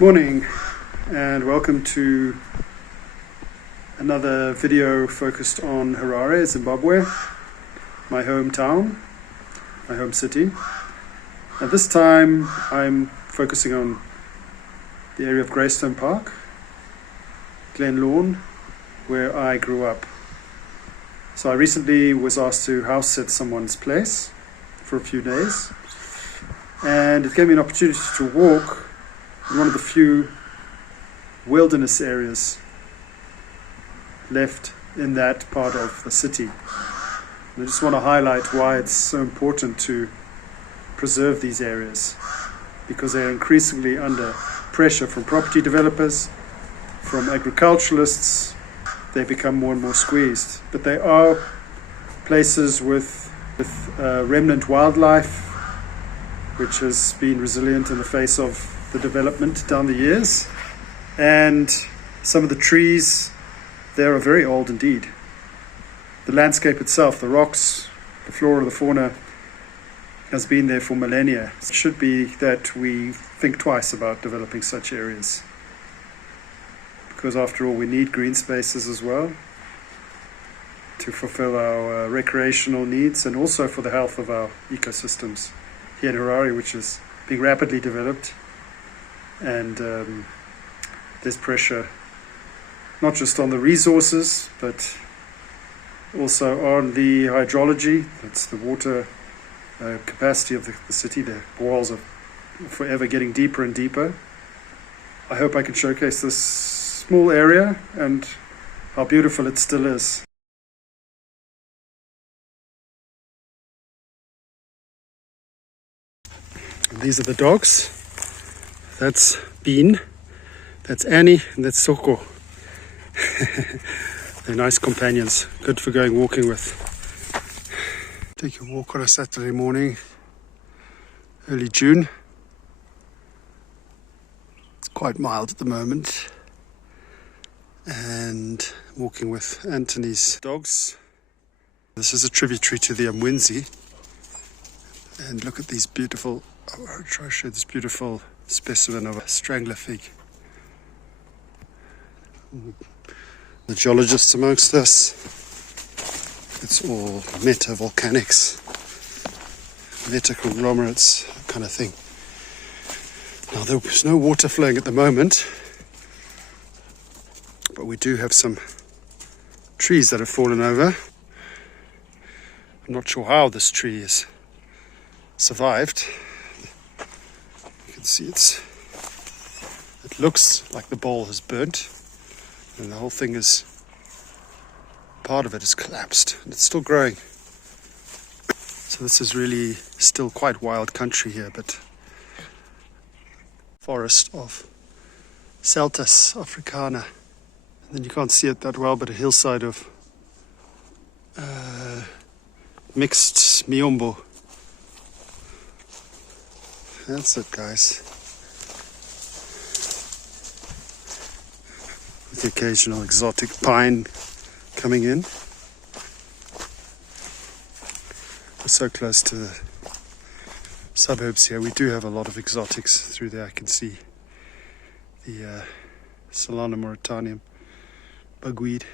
Morning and welcome to another video focused on Harare, Zimbabwe, my hometown, my home city. At this time I'm focusing on the area of Greystone Park, Glen Lawn, where I grew up. So I recently was asked to house sit someone's place for a few days, and it gave me an opportunity to walk in one of the few wilderness areas left in that part of the city. And I just want to highlight why it's so important to preserve these areas, because they are increasingly under pressure from property developers, from agriculturalists. They become more and more squeezed, but they are places with remnant wildlife which has been resilient in the face of the development down the years, and some of the trees there are very old indeed. The landscape itself, the rocks, the flora, the fauna has been there for millennia. It should be that we think twice about developing such areas, because after all we need green spaces as well to fulfill our recreational needs, and also for the health of our ecosystems here in Harare, which is being rapidly developed. And there's pressure not just on the resources but also on the hydrology. That's the water capacity of the city. The walls are forever getting deeper and deeper. I hope I can showcase this small area and how beautiful it still is. And these are the dogs. That's Bean, that's Annie, and that's Soko. They're nice companions, good for going walking with. Take a walk on a Saturday morning, early June. It's quite mild at the moment. And walking with Anthony's dogs. This is a tributary to the Amwinzi. And look at these beautiful, I'll try to show this beautiful specimen of a strangler fig. The geologists amongst us, it's all metavolcanics, metaconglomerates, that kind of thing. Now there's no water flowing at the moment, but we do have some trees that have fallen over. I'm not sure how this tree has survived. You can see it looks like the bole has burnt, and the whole thing is, part of it is collapsed, and it's still growing. So this is really still quite wild country here, but forest of Celtis africana. And then you can't see it that well, but a hillside of mixed miombo. That's it, guys. With the occasional exotic pine coming in. We're so close to the suburbs here. We do have a lot of exotics through there. I can see the Solana Mauritanium bugweed,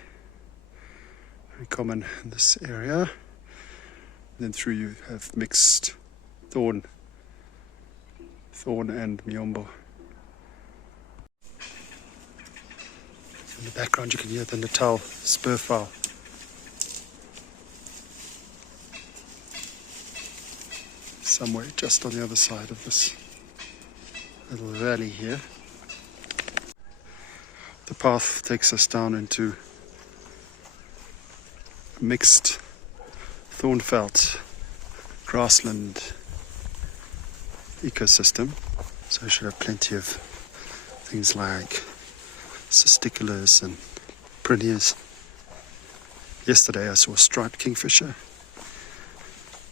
very common in this area. And then through you have mixed thorn and miombo. In the background you can hear the Natal spurfowl. Somewhere just on the other side of this little valley here. The path takes us down into a mixed thornfelt grassland ecosystem, so we should have plenty of things like cisticolas and prunias. Yesterday I saw a striped kingfisher,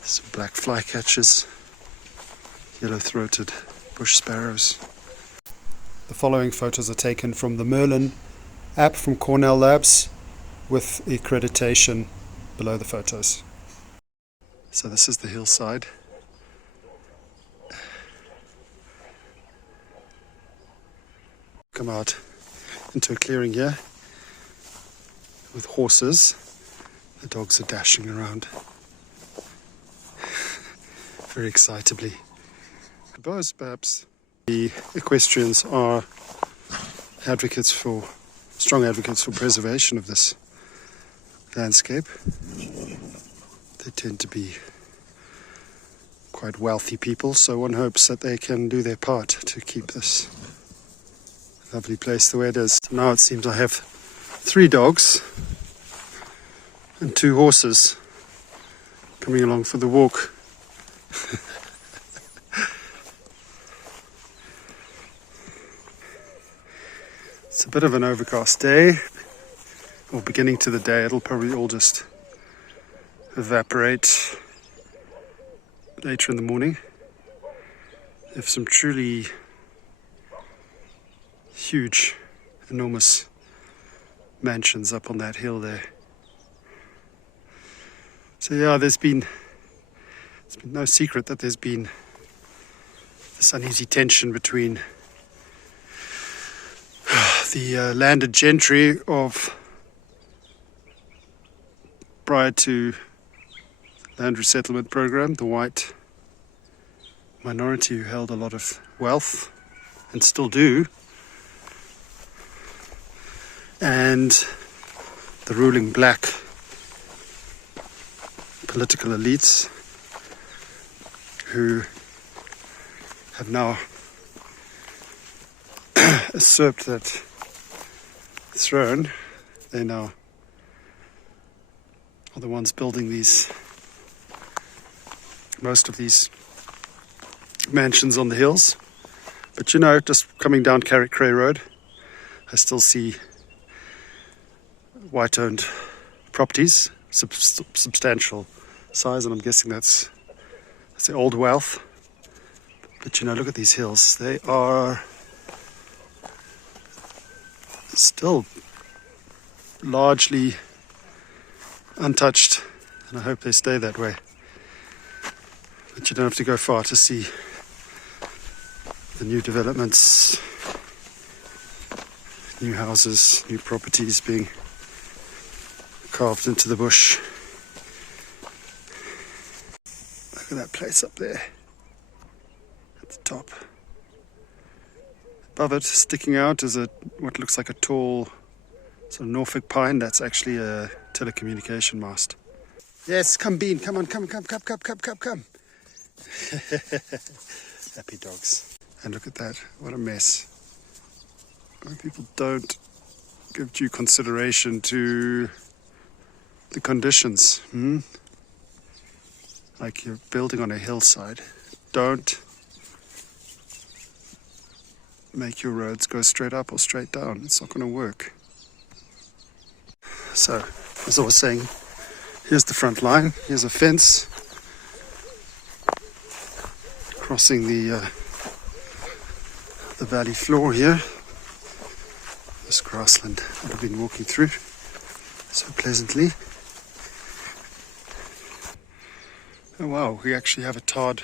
some black flycatchers, yellow-throated bush sparrows. The following photos are taken from the Merlin app from Cornell Labs with accreditation below the photos. So this is the hillside. Come out into a clearing here with horses. The dogs are dashing around very excitably. I suppose perhaps the equestrians are strong advocates for preservation of this landscape. They tend to be quite wealthy people, so one hopes that they can do their part to keep this lovely place the way it is. Now it seems I have 3 dogs and 2 horses coming along for the walk. It's a bit of an overcast day, or beginning to the day. It'll probably all just evaporate later in the morning. There's some truly huge, enormous mansions up on that hill there. So yeah, it's been no secret that there's been this uneasy tension between the landed gentry of prior to land resettlement program, the white minority who held a lot of wealth and still do, and the ruling black political elites who have now usurped that throne. They now are the ones building most of these mansions on the hills. But just coming down Carrick Creagh Rd, I still see white-owned properties, substantial size, and I'm guessing that's the old wealth. But look at these hills. They are still largely untouched, and I hope they stay that way. But you don't have to go far to see the new developments, new houses, new properties being carved into the bush. Look at that place up there at the top. Above it, sticking out, is what looks like a tall sort of Norfolk pine. That's actually a telecommunication mast. Yes, come Bean, come on, come. Happy dogs. And look at that, what a mess. Why people don't give due consideration to the conditions. Like you're building on a hillside. Don't make your roads go straight up or straight down. It's not going to work. So, as I was saying, here's the front line. Here's a fence crossing the valley floor here. This grassland that I've been walking through so pleasantly. Oh wow, we actually have a tarred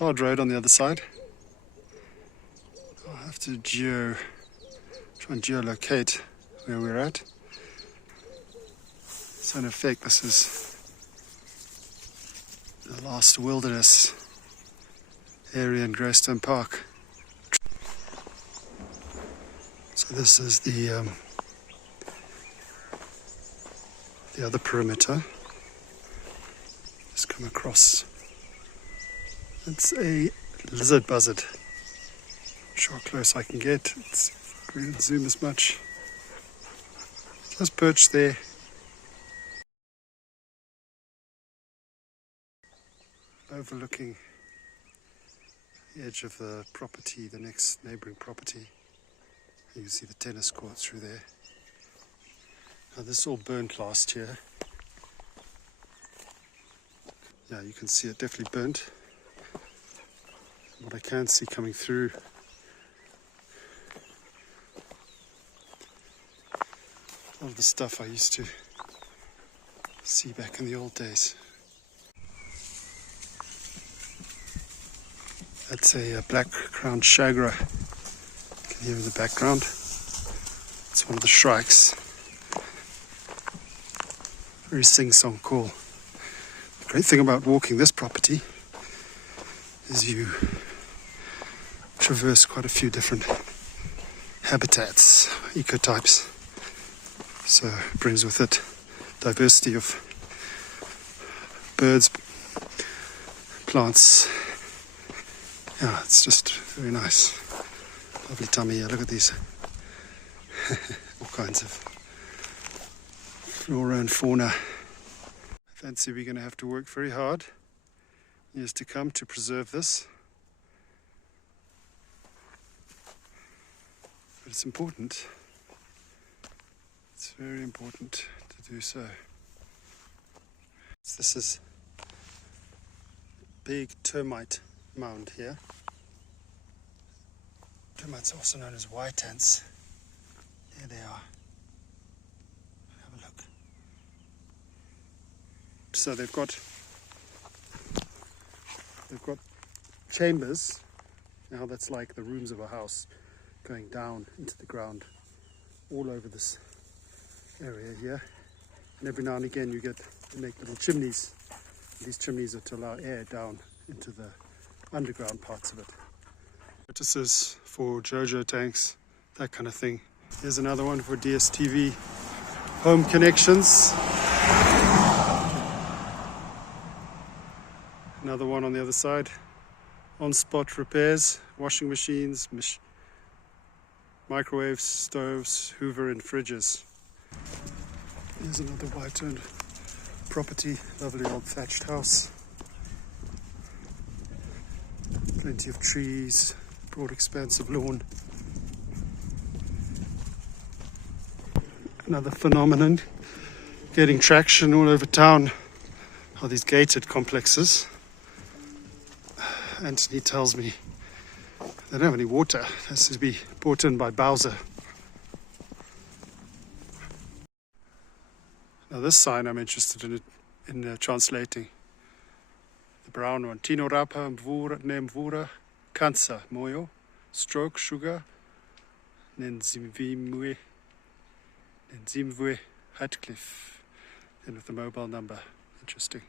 road on the other side. I'll have to try and geolocate where we're at. So in effect, this is the last wilderness area in Greystone Park. So this is the other perimeter. Just come across. It's a lizard buzzard. Not sure how close I can get. We didn't zoom as much. Just perched there. Overlooking the edge of the property, the next neighbouring property. You can see the tennis court through there. Now this all burnt last year. Yeah, you can see it definitely burnt. What I can see coming through, a lot of the stuff I used to see back in the old days. That's a black-crowned shagra Here in the background, it's one of the shrikes. Very sing-song call. The great thing about walking this property is you traverse quite a few different habitats, ecotypes. So it brings with it diversity of birds, plants. Yeah, it's just very nice. Lovely time of year. Look at these. All kinds of flora and fauna. I fancy we're going to have to work very hard years to come to preserve this. But it's important. It's very important to do so. This is a big termite mound here. Termites are also known as white ants. Here they are. Have a look. So they've got chambers. Now that's like the rooms of a house going down into the ground all over this area here. And every now and again they make little chimneys. These chimneys are to allow air down into the underground parts of it. Notices for JoJo tanks, that kind of thing. Here's another one for DSTV home connections. Another one on the other side. On-spot repairs, washing machines, microwaves, stoves, Hoover and fridges. Here's another white-owned property, lovely old thatched house. Plenty of trees, broad expanse of lawn. Another phenomenon getting traction all over town are these gated complexes. Anthony tells me they don't have any water. This has to be brought in by Bowser. Now this sign I'm interested in translating. The brown one. Tino rapa mvura cancer moyo stroke sugar nenzimvwe Hatcliffe. Then with the mobile number. Interesting.